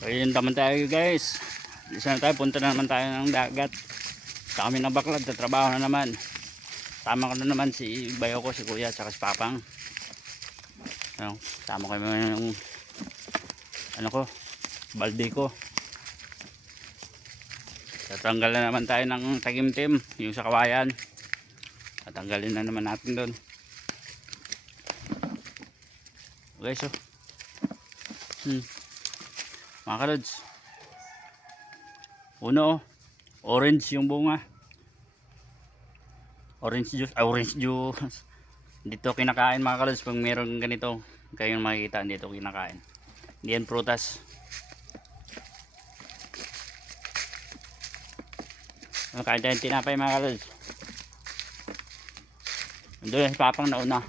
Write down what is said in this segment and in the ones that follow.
Ayun naman tayo guys. Isa na tayo, punta na naman tayo ng dagat. Sa kami ng baklad, sa trabaho na naman. Tama ko na naman si bayo ko, si kuya, tsaka si papang. Ano, tama ko yung ano ko, balde ko. Tatanggal na naman tayo ng tagimtim, yung sa kawayan. Tatanggalin na naman natin doon. Okay, so mga kalods, uno, orange yung bunga, orange juice dito kinakain mga kalods. Pag meron ganito kayong makikita dito kinakain, hindi yan prutas. Kain tayo tinapay mga kalods. Doon si papang nauna.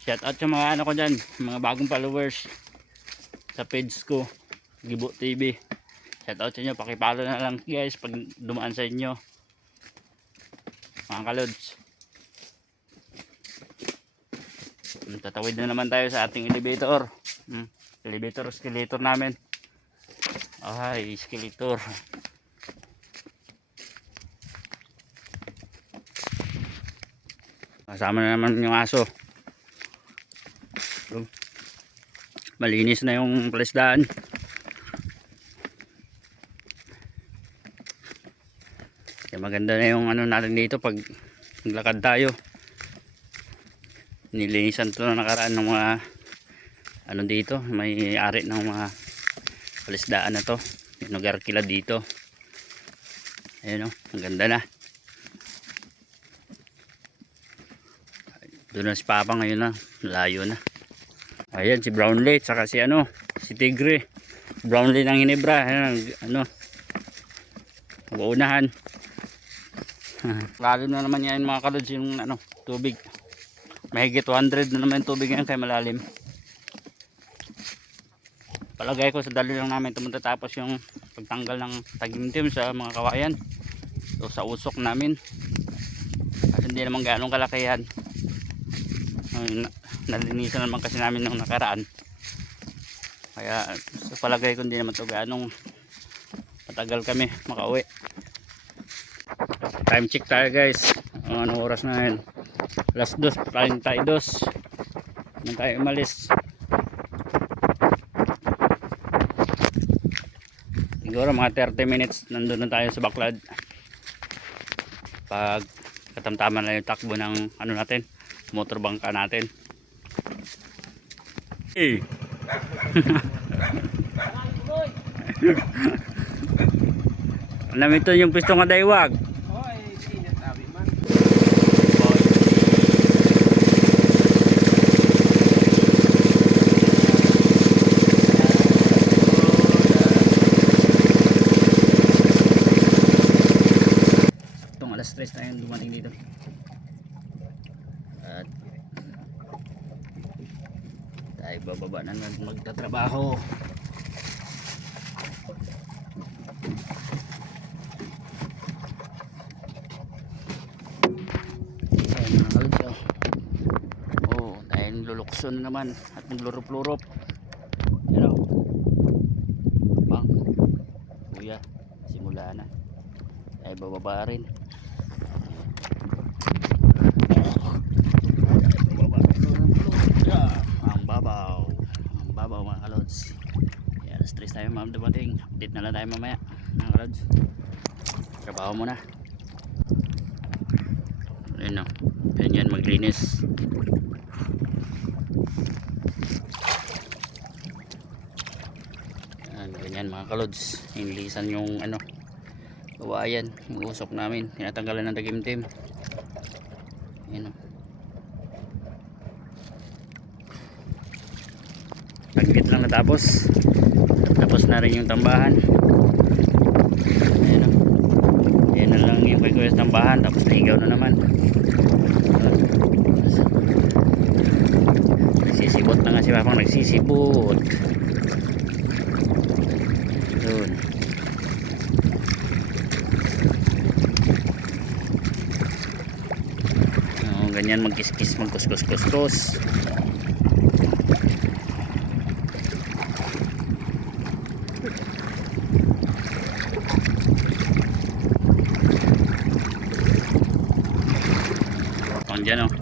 Shout out sa mga ano ko dyan, mga bagong followers sa page ko, Gibo TV. Shout out sa inyo, pakipalo na lang guys pag dumaan sa inyo mga kalods. Tatawid na naman tayo sa ating elevator. Escalator namin. Ay, escalator. Kasama na naman yung aso. Malinis na yung palisdaan. Kaya maganda na yung ano natin dito pag naglakad tayo. Nilinisan to na nakaraan ng mga ano dito, may ari ng mga palisdaan na to. Yung nag-arkila dito. Ayun o, maganda na. Doon na si Papa ngayon na, layo na. Ayan si Brownlee, saka si ano, si Tigre. Brownlee ng Hinebra, ayan, ano, uunahan. Lalim na naman yan mga kalods yung ano, tubig. Mahigit 200 na naman yung tubig yan kaya malalim. Palagay ko sa dali lang namin tumatatapos yung pagtanggal ng tagimtim sa mga kawayan. So sa usok namin. Kasi hindi naman ganong kalakihan. Nalinisan naman kasi namin nung nakaraan. Kaya sa palagay ko hindi naman ito ganong matagal kami makauwi. Time check tayo guys. Anong oras na yun? Alas 2:32 nang tayo umalis. Siguro mga 30 minutes nandun na tayo sa baklad. Pag katamtaman na yung takbo ng ano natin, motorbangka natin. Hey. Alam ito yung pistong kadaywag. Itong alas 3 tayong dumating dito. At tayo bababa na magtatrabaho. Ayan mga kaludyo. Oh, tayo lulukson naman at maglurup-lurup. You know, bang kuya, simula na tayo bababa rin. Ang babaw mga kalods. Ayan, stress tayo ma'am dumating. Update na lang tayo mamaya mga kalods. Trabaho muna. Ayun o, ganyan maglinis. Ayan, ganyan mga kalods. Inilisan yung ano, kawayan, yung usok namin. Tinatanggalan ng tagimtim. Ayun o, taglit lang natapos. Tapos na rin yung tambahan. Ayan o, ayan na lang yung kay kuya tambahan. Tapos nahigaw na naman. Nagsisibot na nga si Papang, nagsisibot. Doon. Ganyan magkiskis, magkuskus-kuskus. Ang dyan oh.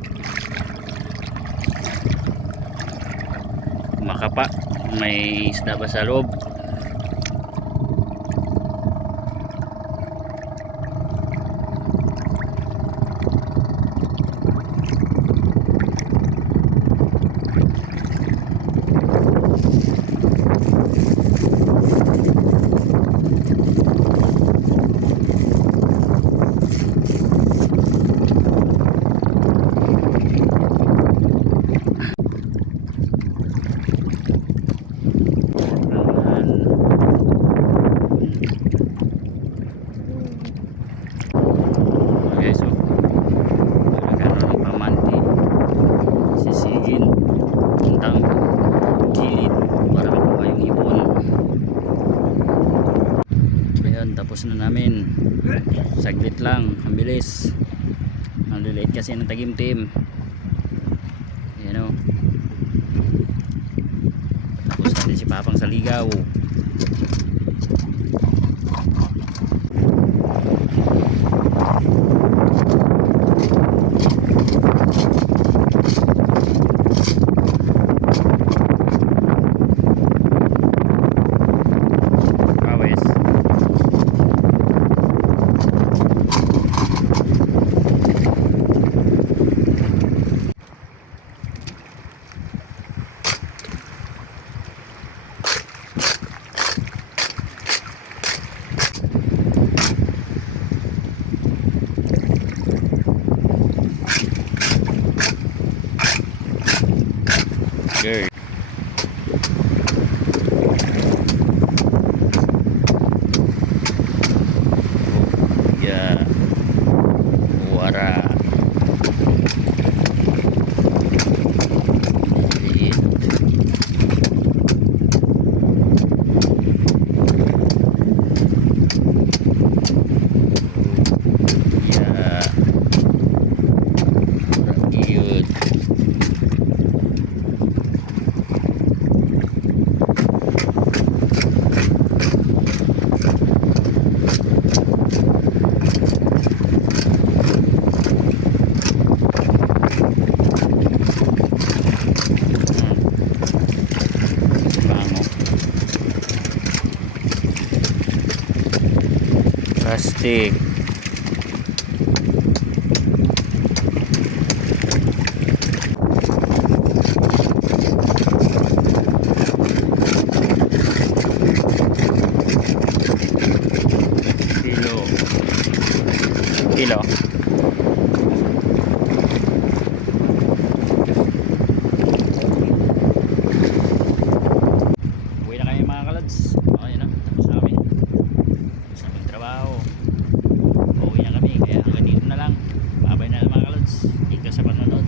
Makapa. May isda ba sa loob? Okay, so nagkaroon ng pamanti sisigin puntang gilid para makuha yung ibon. Ayan, tapos na namin. Saglit lang, ang bilis. Ang lilit kasi ng tagimtim. Ayan o. Tapos natin si Papang sa ligaw. Pawis. Good. Yeah. Wara. Liit. Yeah. Cute. Bango. Plastic. Kilo. Kilo. Uwi na kami mga kalads. Okay na, tapos na kami. Tapos na magtrabaho. Uwi na kami, kaya hanggang dito na lang. Babay na lang mga kalads. Ika sa panonood.